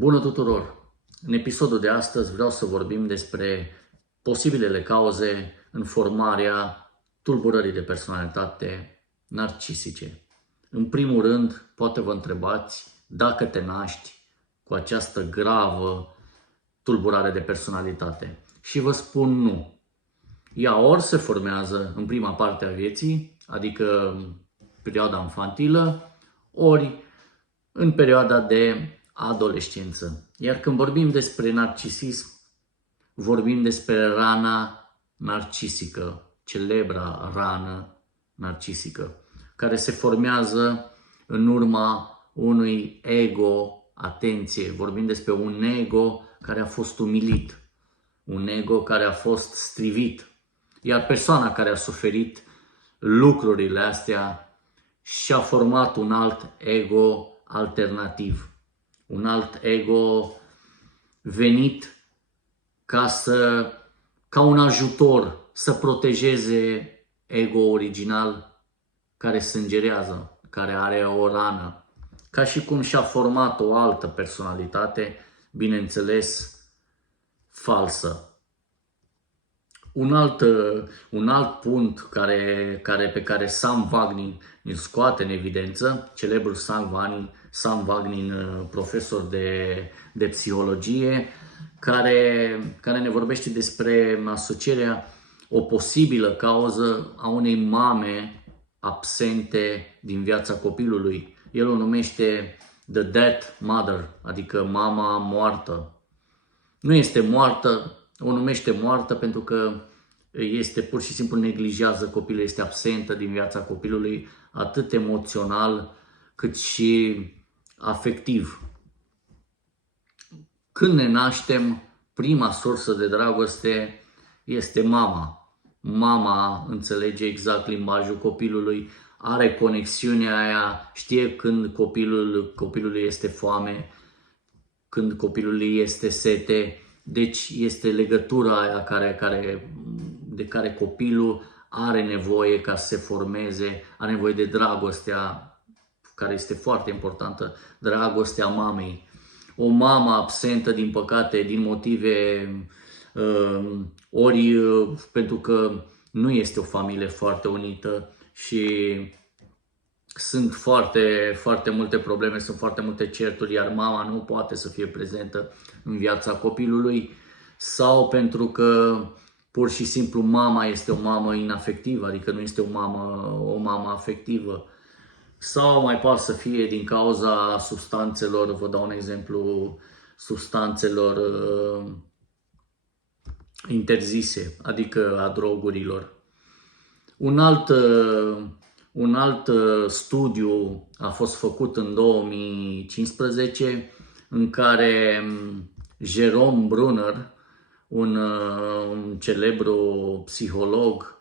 Bună tuturor! În episodul de astăzi vreau să vorbim despre posibilele cauze în formarea tulburării de personalitate narcisice. În primul rând, poate vă întrebați dacă te naști cu această gravă tulburare de personalitate. Și vă spun nu. Ea ori se formează în prima parte a vieții, adică în perioada infantilă, ori în perioada de adolescență. Iar când vorbim despre narcisism, vorbim despre rana narcisică, celebra rană narcisică, care se formează în urma unui ego, atenție, vorbim despre un ego care a fost umilit, un ego care a fost strivit, iar persoana care a suferit lucrurile astea și-a format un alt ego alternativ. Un alt ego venit ca un ajutor să protejeze ego original care sângerează, care are o rană. Ca și cum și-a format o altă personalitate, bineînțeles, falsă. Un alt punct pe care Sam Vaknin îl scoate în evidență, celebrul Sam Vaknin, profesor de psihologie, care ne vorbește despre asocierea, o posibilă cauză a unei mame absente din viața copilului. El o numește the dead mother, adică mama moartă. Nu este moartă, o numește moartă pentru că este pur și simplu neglijează copilul, este absentă din viața copilului, atât emoțional cât și afectiv. Când ne naștem, prima sursă de dragoste este mama. Mama înțelege exact limbajul copilului, are conexiunea aia, știe când copilului este foame, când copilului este sete. Deci este legătura aia de care copilul are nevoie ca să se formeze, are nevoie de dragostea, care este foarte importantă, dragostea mamei. O mamă absentă, din păcate, din motive, ori pentru că nu este o familie foarte unită și sunt foarte multe probleme, sunt foarte multe certuri, iar mama nu poate să fie prezentă în viața copilului, sau pentru că pur și simplu mama este o mamă inafectivă, adică nu este o mamă afectivă. Sau mai poate să fie din cauza substanțelor, vă dau un exemplu, substanțelor interzise, adică a drogurilor. Un alt studiu a fost făcut în 2015 în care Jerome Bruner, un celebru psiholog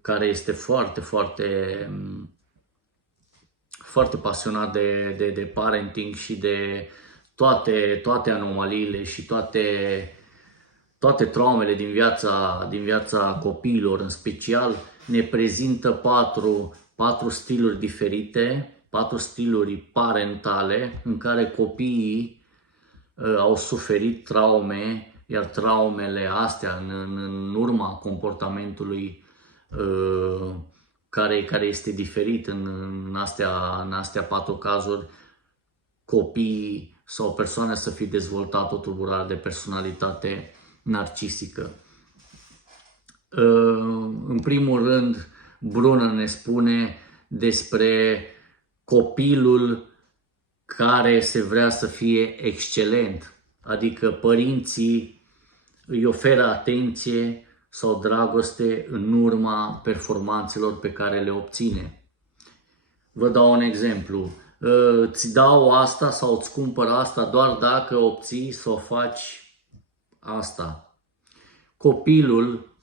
care este foarte pasionat de parenting și de toate anomaliile și toate traumele din viața copiilor în special, ne prezintă patru stiluri diferite, 4 stiluri parentale în care copiii au suferit traume, iar traumele astea în urma comportamentului care este diferit în astea 4 cazuri, copiii sau persoane să fi dezvoltat o tulburare de personalitate narcisică. În primul rând, Brunner ne spune despre copilul care se vrea să fie excelent, adică părinții îi oferă atenție sau dragoste în urma performanțelor pe care le obține. Vă dau un exemplu. Îți dau asta sau îți cumpăr asta doar dacă obții să o faci asta. Copilul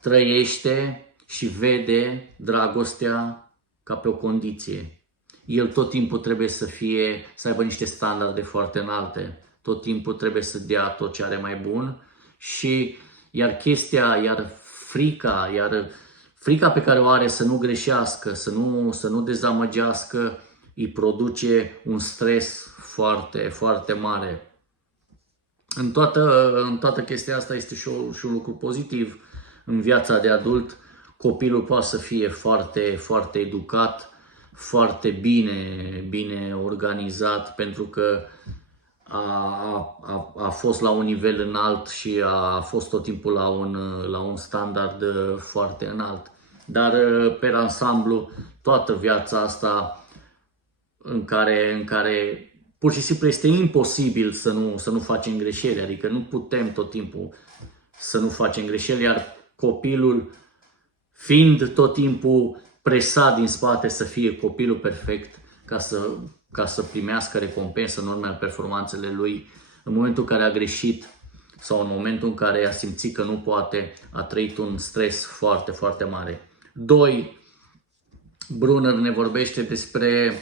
trăiește și vede dragostea ca pe o condiție. El tot timpul trebuie să aibă niște standarde foarte înalte. Tot timpul trebuie să dea tot ce are mai bun iar frica pe care o are să nu greșească, să nu dezamăgească, îi produce un stres foarte, foarte mare. În toată chestia asta este și un lucru pozitiv. În viața de adult, copilul poate să fie foarte, foarte educat, foarte bine organizat, pentru că a fost la un nivel înalt și a fost tot timpul la un standard foarte înalt. Dar pe ansamblu, toată viața asta în care pur și simplu este imposibil să nu facem greșeli, adică nu putem tot timpul să nu facem greșeli, iar copilul, fiind tot timpul presat din spate să fie copilul perfect ca să primească recompensă în urma performanțele lui, în momentul în care a greșit sau în momentul în care a simțit că nu poate, a trăit un stres foarte, foarte mare. 2. Brunner ne vorbește despre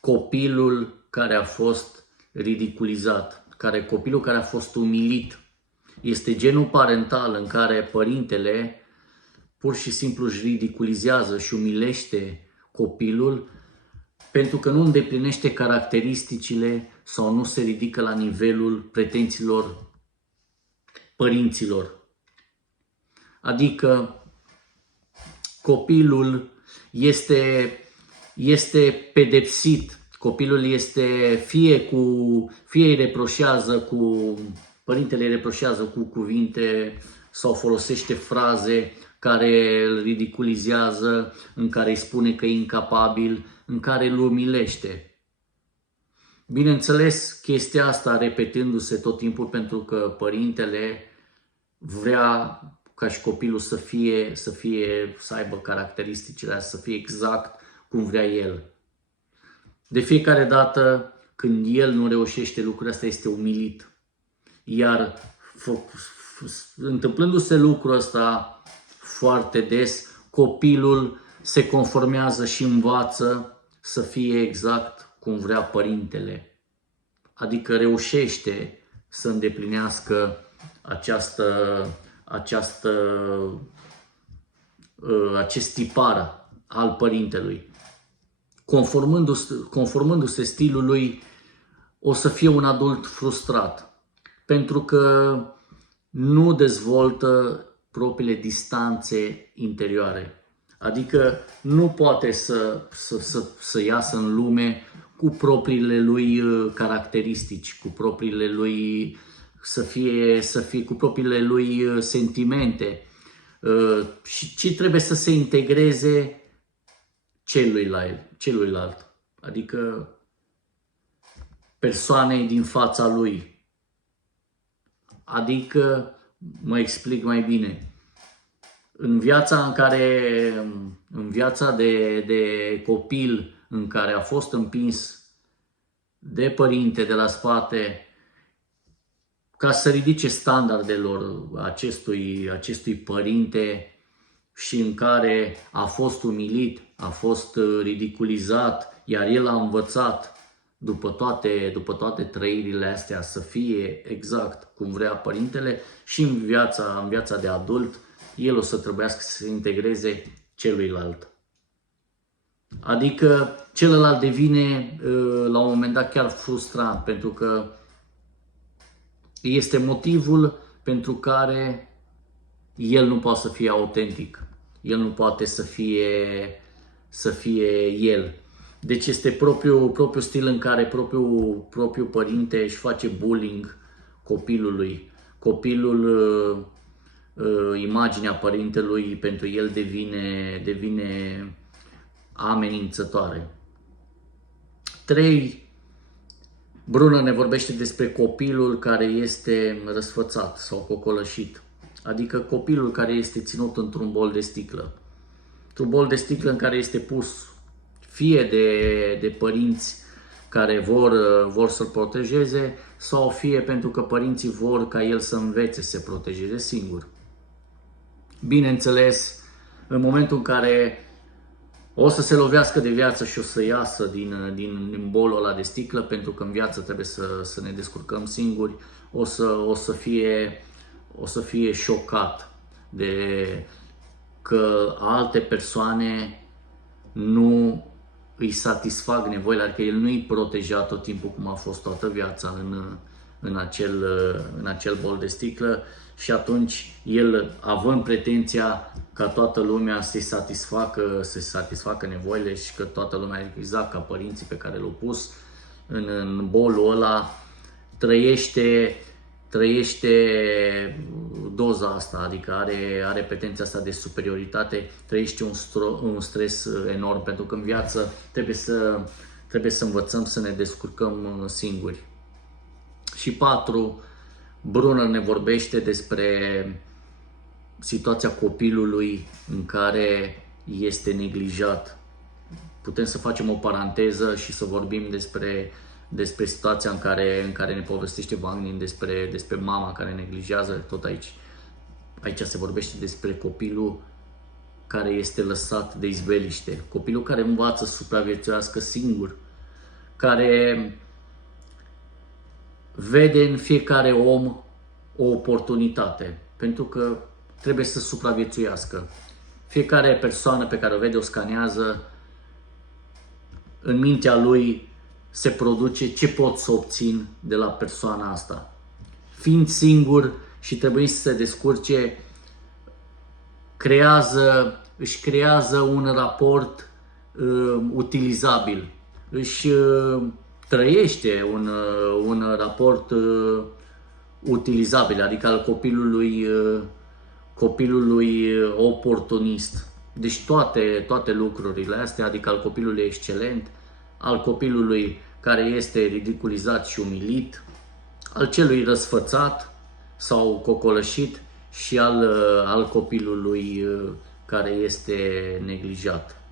copilul care a fost ridiculizat, copilul care a fost umilit. Este genul parental în care părintele pur și simplu își ridiculizează și umilește copilul pentru că nu îndeplinește caracteristicile sau nu se ridică la nivelul pretențiilor părinților. Adică copilul este pedepsit, copilul este fie îi reproșează părintele îi reproșează cu cuvinte sau folosește fraze care îl ridiculizează, în care îi spune că e incapabil, în care îl umilește. Bineînțeles, chestia asta repetându-se tot timpul pentru că părintele vrea ca și copilul să aibă caracteristicile astea, să fie exact cum vrea el. De fiecare dată când el nu reușește lucrul ăsta, este umilit. Iar întâmplându-se lucrul ăsta foarte des, copilul se conformează și învață să fie exact cum vrea părintele. Adică reușește să îndeplinească acest tipar al părintelui. Conformându-se stilului, o să fie un adult frustrat, pentru că nu dezvoltă propriile distanțe interioare. Adică nu poate să iasă în lume cu propriile lui caracteristici, cu propriile lui cu propriile lui sentimente, ci trebuie să se integreze celuilalt, adică persoanei din fața lui. Adică, mă explic mai bine, în viața de copil în care a fost împins de părinte de la spate ca să ridice standardelor acestui părinte și în care a fost umilit, a fost ridiculizat, iar el a învățat după toate trăirile astea să fie exact cum vrea părintele, și în viața de adult el o să trebuiască să se integreze celuilalt. Adică celălalt devine la un moment dat chiar frustrant, pentru că este motivul pentru care el nu poate să fie autentic. El nu poate să fie el. Deci este propriul stil în care propriul părinte își face bullying copilului. Copilul, imaginea părintelui pentru el devine amenințătoare. 3. Brunner ne vorbește despre copilul care este răsfățat sau cocolășit. Adică copilul care este ținut într-un bol de sticlă. Într-un bol de sticlă în care este pus fie de părinți care vor să-l protejeze, sau fie pentru că părinții vor ca el să învețe să se protejeze singur. Bineînțeles, în momentul în care o să se lovească de viață și o să iasă din bolul ăla de sticlă, pentru că în viață trebuie să ne descurcăm singuri, o să fie șocat de că alte persoane nu îi satisfac nevoile, adică el nu îi proteja tot timpul cum a fost toată viața în acel bol de sticlă și atunci el, având pretenția ca toată lumea să satisfacă nevoile și că toată lumea, exact ca părinții pe care l-au pus în bolul ăla, trăiește doza asta, adică are pretenția asta de superioritate, trăiește un stres enorm, pentru că în viață trebuie să învățăm să ne descurcăm singuri. Și 4, Brunner ne vorbește despre situația copilului în care este neglijat. Putem să facem o paranteză și să vorbim despre situația în care ne povestește Wagner despre mama care neglijează. Tot aici se vorbește despre copilul care este lăsat de izbeliște, copilul care învață să supraviețuiască singur, care vede în fiecare om o oportunitate, pentru că trebuie să supraviețuiască. Fiecare persoană pe care o vede, o scanează, în mintea lui se produce ce pot să obțin de la persoana asta. Fiind singur și trebuie să se descurce, își creează un raport utilizabil, își trăiește un raport utilizabil, adică al copilului oportunist. Deci toate lucrurile astea, adică al copilului excelent, al copilului care este ridiculizat și umilit, al celui răsfățat sau cocolășit și al copilului care este neglijat.